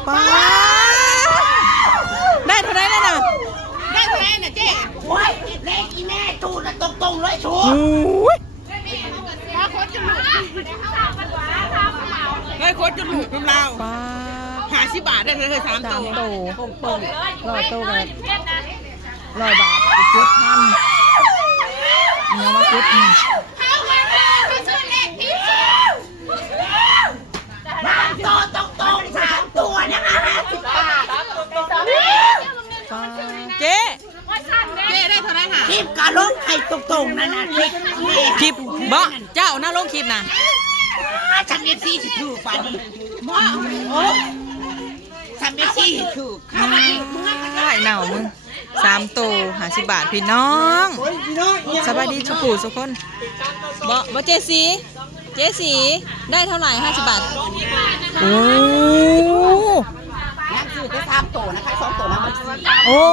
ป้าได้เท่าไรเลยนะได้เท่าไรน่ะเจ๊โอ้ยเลขอีแม่ถูกน่ะตรงๆเลยถูกมาคนจะหลุดเฮ้ยคนจะหลุดของเรา50 บาทได้เลย3 โต 100 โตกัน100 บาท7,000เนี่ยมาคุดตรง3 ตัวนะคะ50 บาทเจ๊ได้เท่าไรค่ะคลิปกะลงให้ตรงๆนั่นน่ะคลิปบ่เจ้าหน้าลงคลิปน่ะฉันเอฟซีถูกป่ะนี่โอ้ฉันเอฟซีถูกได้เน่ามึง3 โต50 บาทพี่น้องสบายดีทุกผู้ทุกคนบ่เจสีได้เท่าไหร่50 บาทโอ้นั่นคือได้3 โตนะคะ2 โตนะมันโอ้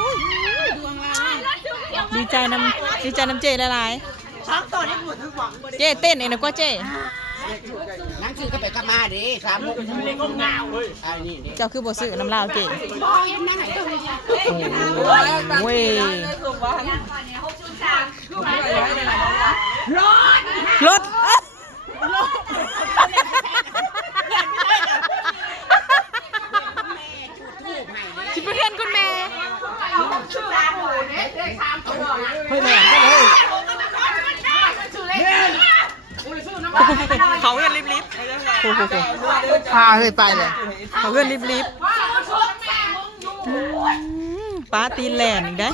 ดีใจน้ำเจหลาย 2 โตได้หมดทุกบอกเจเต้นเองนะก็เจนั่นคือก็ไปกลับมาดิ3 โมงไม่ได้ก้มเงาเฮ้ยเจ้าคือบ่ซื้อน้ำลาวเจโอ้ยรถชิบะเห็นคุณแม่เฮ้ยแม่ก็เลยเขาเงินลิบพาเฮ้ยไปเลยเขาเงินลิบป้าตีแหลนอีกได้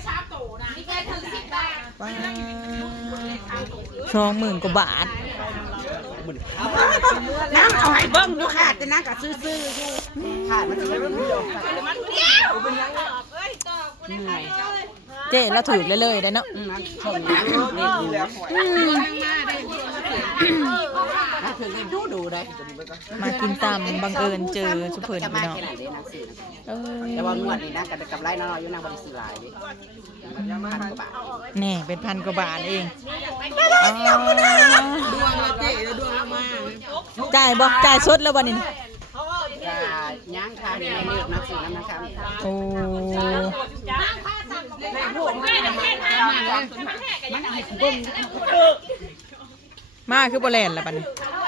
20,000 กว่าบาทน้ำเอาให้เบิ้งดูค่ะแต่น้ำกับซื้ออยู่ค่ะมันจะไม่รู้เดียวเจ๊เราถือเลยได้เนาะดูได้มากินตำบังเอิญเจอสุเพิ่นพี่น้องแต่ว่านวดนี่นะกับไรน้อยอยู่นางบริสุทธิ์หลายดิ1,000 กว่าบาทแน่เป็น1,000 กว่าบาทเองดวงละเจ๊ดวงละมาจ่ายสดแล้ววันนี้ย่างค่ะนี่เลือกนักสื่อน้ำนะครับโอ้มาคือบ่แล่นแล้วบัดนี้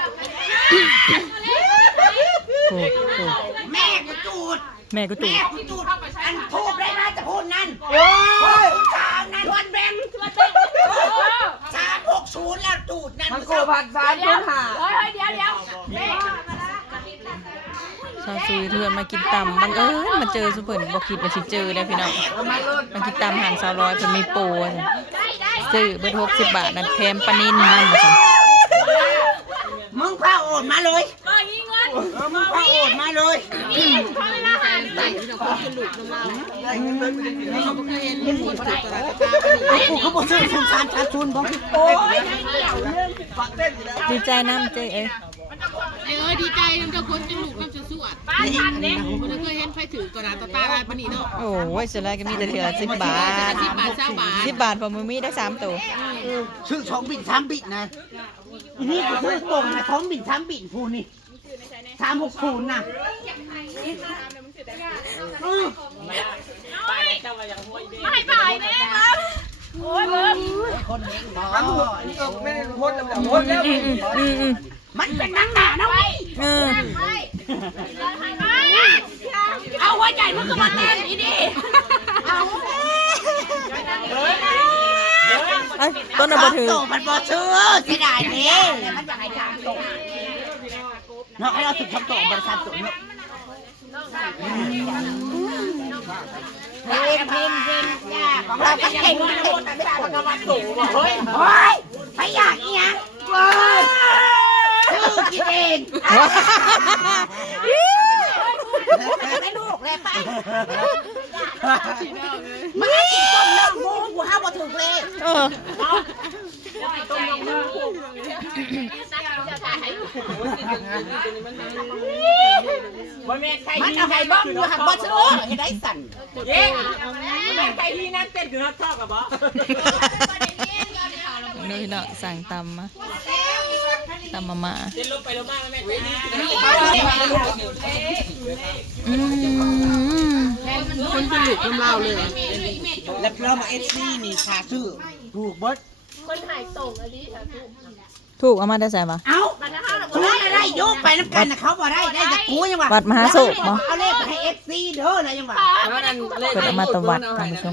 แม่กูจูดอันพูดได้นะจะพูดนั่นชาวนั้นทวนแบง360แล้วจูดนั่นมันโกผัดสารปัญหาเดี๋ยวชาวซุยเทือนมากินตำบังเอิญมาเจอสุเพิ่นบ่คิดว่าสิเจอได้พี่น้องมากินตำหัน200เพิ่นมีโปรจ้ะซื้อเบิด60 บาทนั่นแถมปลานิ่นนั่นจ้ะมึงพาโอนมาเลยมึงพาโอนมาเลยกูเขาบอกซื้อ3 บ่โอ้ยดีใจน้ำเจ๊ดีใจน้ำเจ้าคนจะหลุกน้ำจะสวดมันเคยเห็นไฟถือกระดาษตาลายปนีเนาะโอ้ยเสร็จแล้วก็มีแต่เถื่อ10 บาท10 บาทพอมือมีได้3 ตัวซื้อ2 บิน 3 บินนะอีนี่กูซื้อตรงนะ2 บิน 3 บินพูนี่360นะไม่ไปแม่ครับโอ้ยเบิ้มคนเฮงบ่ไม่ได้พ้นแล้วพ้นแล้วมันเป็นนางหนานะเว้ยเอาไว้ใจมึงก็มาเต้นอีดิต้นน่ะบ่ถือมันบ่ซื้อเสียดายเด้มันอยากให้ทางตกเนาะให้เรา10 โตบริษัทตกเนาะเพลงของเราก็เก่งไม่ได้มันก็มาตู่เฮ้ยไปอยากอีหยังกินเองไม่ลูกเลยไปมากินต้มน้ำมูกูห้าบ่ถูกเลยต้มน้ำมูมันเอาไข่บ้องอยู่หักบ่ซื้อให้ได้สั่นเย้มันไก่ที่นั่งเต้นคือฮักชอบกับบ่นี่เนาะสั่งตำมาเต้นลบไปลบมาแม่อืมคนจนลูกน้ำเล่าเลยแล้วเรามาFCนี่ค่าซื้อถูกเบิดถูกเอามาได้ใส่ปะเอ้าซื้ออะไรโยกไปน้ำกันนะเขาบ่ได้แต่กูยังว่าวัดมหาโศกบ่เอาเลขไปให้ FC เด้อนะยังว่าเปิดเอามาตะวัดท่านผู้ชม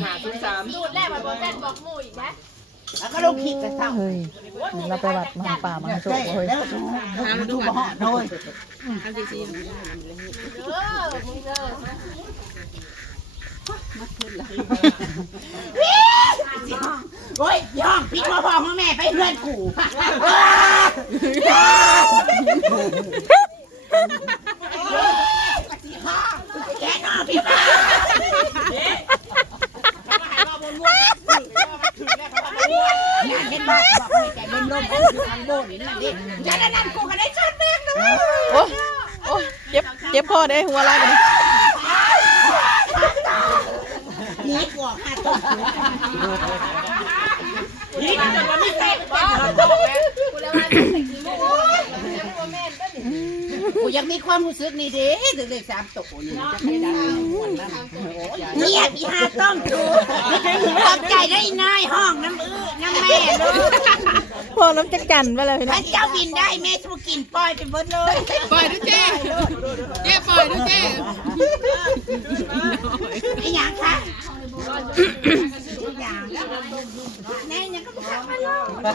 แล้วก็ลงขีดกันเศร้าเฮ้ยเราไปวัดมหาป่ามหาโศกเฮ้ยแล้วถูกบ่ฮอดโดยโอ้ยย่องพี่พ่อของแม่ไปเพื่อนกูแกนอนพี่บ้าเห็นบอกให้แกเล่นลมทางโบนนี่นั่นดิจะนั่นกูก็ได้ชัดแม่งนะโอ้โอ้เจ็บคอเด้หัวอะไรกันนี่กว่า5ต้นนี่จะมาไม่ใช่กูยังมีความรู้สึกนี่ดิถึงเลข3ตกนี่จะไม่ได้เนี่ยมี5ต้นดูขอบใจได้นายห้องน้ำแม่เลยพอน้ำจักจันไปเลยพี่น้ถ้าองเจ้าบินได้แม่จะกินปล่อยไปเบิดเลยปล่อยด้วยเจ๊ปล่อยด้วยเจ๊ไอ้ยังคะอย่างแน่ยังก็ทำมาเลย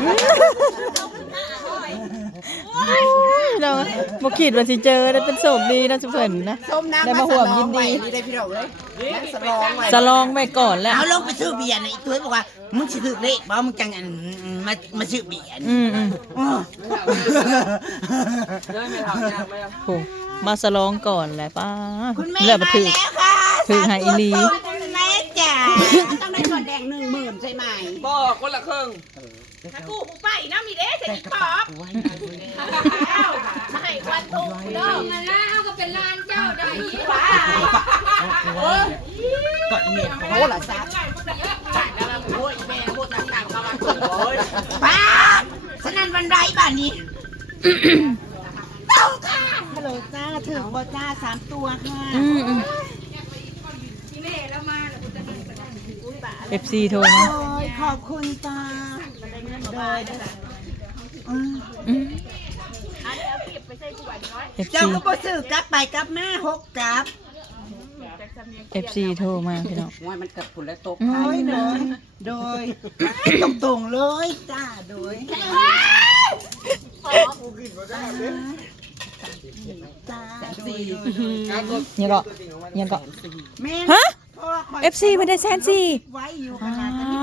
เราบ่คิดว่าสิเจอได้เป็นโชคดีนะสุเพิ่นนะส้มน้ำได้มาห่วงยินดีได้พี่เราเลยสลองไว้สลองไว้ก่อนแล้วเอาลงไปซื้อเบียร์นะอีตัวบอกว่ามึงสิถือเลขบ่มึงจังอันมาซื้อเบียร์อืม โหมาสลองก่อนแหละป้าคุณแม่เลือกมามาถือแล้วค่ะถือให้อีหลีแม่จ๋าต้องได้ส่วนแดง10,000ใช่ไหมบอกคนละครึ่งกูไปน้ำมีเด้เสร็จขอบไม่วันทุกเด้อมาแล้วก็เป็นลานเจ้าได้ป้าก่อนเมียโอ้ล่ะซับโอ้ยแม่โอ้ต่างๆเข้ามาป้าฉะนั้นวันไรบ้านนี้ต้องค่ะฮัลโหลจ้าถึงบ่จ้า3ตัวค่ะ FC โทรมาโอ้ยขอบคุณจ้าเจ้าก็บ่ซื้อกลับไปกลับมา6กลับ FC โทรมาพี่น้องว่ามันเกิดผลและตกโอ้ยโดยตรงๆเลยจ้าโดยจ้าโดยยังก็ยังก็แม่ฮะ FC ไม่ได้แซนซี่ไว้อยู่ขนาดนี้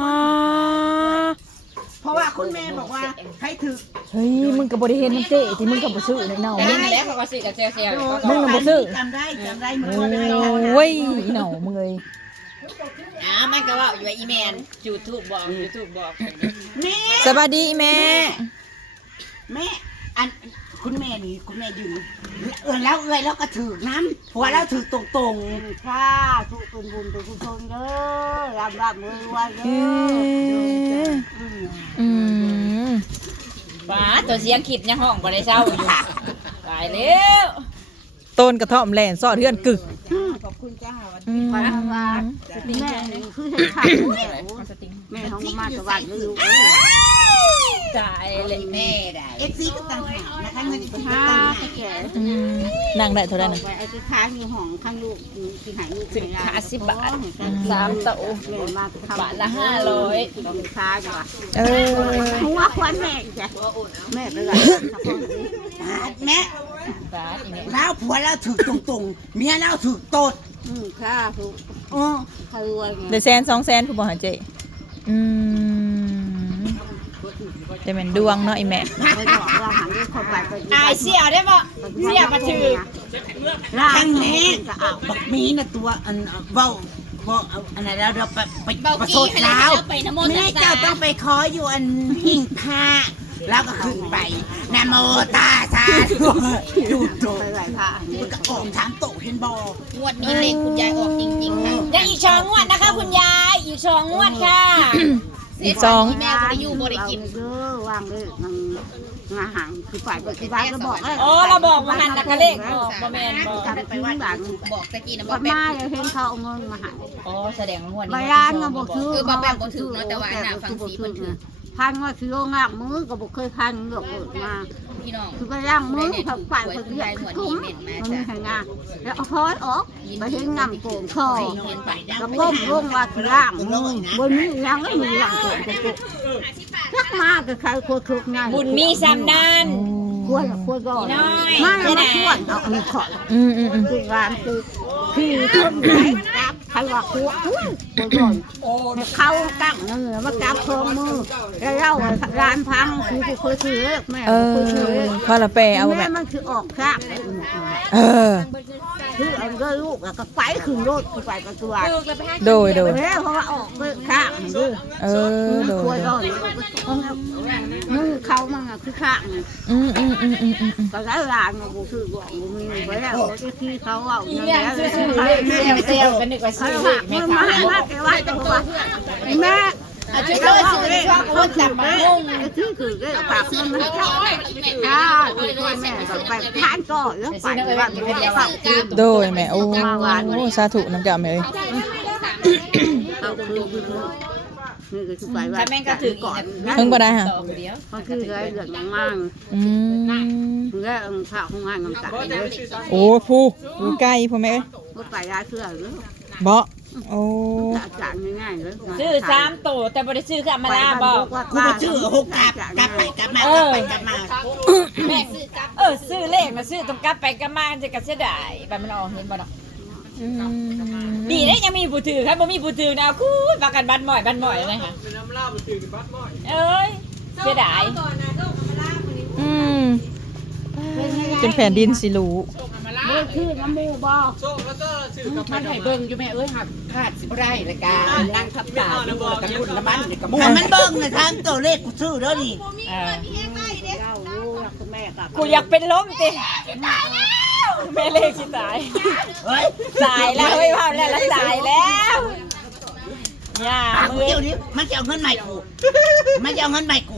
เพราะว่าคุณแม่บอกว่าให้ถือเฮ้ยมึงกับบริเห็นมันเจ๊ที่มึงกับบ่ซื้อในเน่ามึงแล้วเขาก็สิกับเจียวมึงน่ะบ่ซื้อจำได้มึงโอก็ได้้ยอีเน่ามึงเอ้ยมันก็ว่าอยู่ว่าอีแมนยูทูบบอกแม่สวัสดีแม่แม่อันคุณแม่นี่คุณแม่ยืนแล้วก็ถือน้ำผัวแล้วถือตรงๆค่ะทุกคนบุญทุกคนเด้อรับมือไว้เด้เอ้อยป้าตัวเสียงขีดยังห้องบ่ได้เศร้าอยู่ตายแล้วต้นกระท่อมแหลนซอดเทือนกึกขอบคุณจ้าวันอืมแม่คือให้ขาดแม่ของมาสวัสดีลูกตายเลยแม่ได้ FC ก็ต่างหากนะคะเงินอีกต่างหากนั่งได้เท่านั้นน่ะไอ้ที่ค้างอยู่ห้องข้างลูกที่หายลูกสินค้า10 บาท3 โต๊ะแม่มาทำบาทละ500 ต้องค้าอยู่อ่ะเออหัวควันแม่จ้ะแม่เลยแม่บาทอีเนี่ยแล้วผัวเราถือตรงๆเมียเราถือตดค่ะถูกอ๋อใครรวยไงได้แสน2แสนผู้บ่หาเจ๊อืมแต่แม่นดวงเนาะไอ้แม่ไม่บอกว่าหันด้วยคนไปไปอายเสียได้บ่เสียมาถือทางนี้บักมีน่ะตัวอันเว้าอันไหนแล้วเราไปประสดแล้วแม่เจ้าต้องไปขออยู่อันหิ้งพระแล้วก็ขึ้นไปนะโมตาสาธุดูโตไปค่ะมันก็ออก3โตเห็นบ่งวดนี้เลขคุณยายออกจริงๆค่ะยังอีก2งวดนะคะคุณยายอีก2งวดค่ะอีกสองแม่บ่ได้อยู่บ่ได้กินเด้อวางเลยมันงาหางคือฝ่ายปฏิบัติก็บอกอ๋อเราบอกว่าหันตะกะเลขบ่แม่นบ่กันไปว่าหลังบอกตะกี้นะก็บ่แม่มาน เลยเห็นเขาเอาเงินมาหาอ๋อแสดงว่างวดนี้ใบลานก็บอกซื้อคือบ่แม่นบ่ถือเนาะแต่ว่าน่ะฟังสีเพิ่นถือพันว่าซื้องักมือก็บอกเคยพันเลือกเกิดมาพี่น้องคือไปย่างมือผักฝ่ายผักเลือดคุ้มมันไม่ให้งาแล้วเอาพอดออกไปเห็นงำโป่งคอเห็นไปแล้วก้มลงว่าคือล่างมือบนนี้ยังไม่มีหลังโป่งกุ๊กทักมาก็ใครควรคุกง่ายบุญมีซ้ำนั่นควรก่อนไม่ไม่ควรเอาอันนี้ขอคืองานคือคนไหนครับใครว่าควรก่อนเข้าตั้งเนื้อมากราบพองมือแล้วเล่าร้านพังคือเคยซื้อแม่เคยซื้อพอละแปเอาแบแม่บมันคือออกข้างเออคือเอาเงินลูกก็ไปขึ้นรถคือไปประตูโดยเพราะว่าออกข้างด้วยเออโดควรยก่อนมือเขามันคือข้าง ก็ได้ร้านมาบุคือบอกมีไว้แล้วที่เขาเอาเงี้ยเซลกันนึกว่าซื้อแม่ค้าว่าแต่ว่าแม่อาจจะช่วยซื้อชอบคนจับมางงคือก็ฝากมันไม่ชอบคือแม่ก็ไปทานก่อนแล้วไปว่าฝากโดยแม่โอ้สาธุน้ำจ่าแม่เอ้ยเอาคือนี่ก็คือไปว่าถ้าแม่งก็ถือก่อนเพิ่งบ่ได้ฮะมันคืออะไรเรื่องมาก แล้วข้าวของงานน้ำตาลเลยโอ้ผู้ไก่พ่อแม่เอ้ยก็ไปร้านเสื้อหรือบ่โอ้จานง่ายๆเลยซื้อ3ตัวแต่บ่ได้ซื้อคืออมาลาบ่กูไปชื่อหกกลับไปกลับมาแม่ซื้อกลับซื้อเลขมาซื้อตรงกลับไปกลับมาจะก็เสียดายบัดมันออกเห็นบ่เนาะดีเด้ยังมีผู้ถือครับบ่มีผู้ถือนะคูณว่ากันบ้านหม่อยเลยค่ะเป็นน้ำลาผู้ถือกันบ้านหม่อยเอ้ยเสียดายจนแผ่นดินสิรู้เมื่อคืนน้ำมูบ่มันให้เบิ่งอยู่แม่เอ้ยหักขาดสิบ่ได้เลยกานั่งทับตาดูว่ากันรุ่นละมันนี่ก็หมู่มันเบิ่งนะทางตัวเลขกูซื้อแล้วนี่กูอยากเป็นล้มติแม่เลขสิตายเฮ้ยตายแล้วเฮ้ยว่าแล้วตายแล้วย่ากูเดี๋ยวนี้มันจะเอาเงินใหม่กูมันจะเอาเงินใหม่กู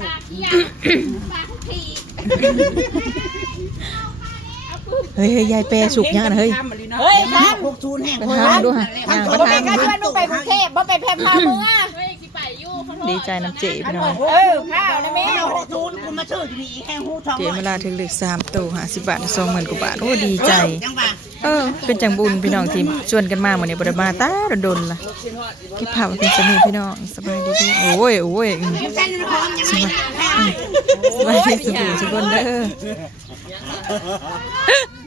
เฮ้ยยายแปรสุกยังนะเฮ้ยเฮ้ยท่านพวกทูนแห้งไปทางดูฮะย่างไปบ่ทาแม่งก็ชวนมึงไปกรุงเทพบ่ไปแพร่พาเมืองดีใจน้ำเจ๊พี่น้องข้าวนะแม่พวกทูนกูมาซื้อที่นี่แห้งหูทองเจ๊เวลาถึงเลข3ตู้50 บาท20,000 กว่าบาทโอ้ดีใจจังหวะเป็นจังบุญพี่น้องที่ชวนกันมามื้อนี้บ่ได้มาตาดนๆล่ะเก็บภาพไว้เป็นสนิทพี่น้องสบายดีโอ้ยเส้นมันพร้อมยังไงสบายดีสุขสุขคนเด้อ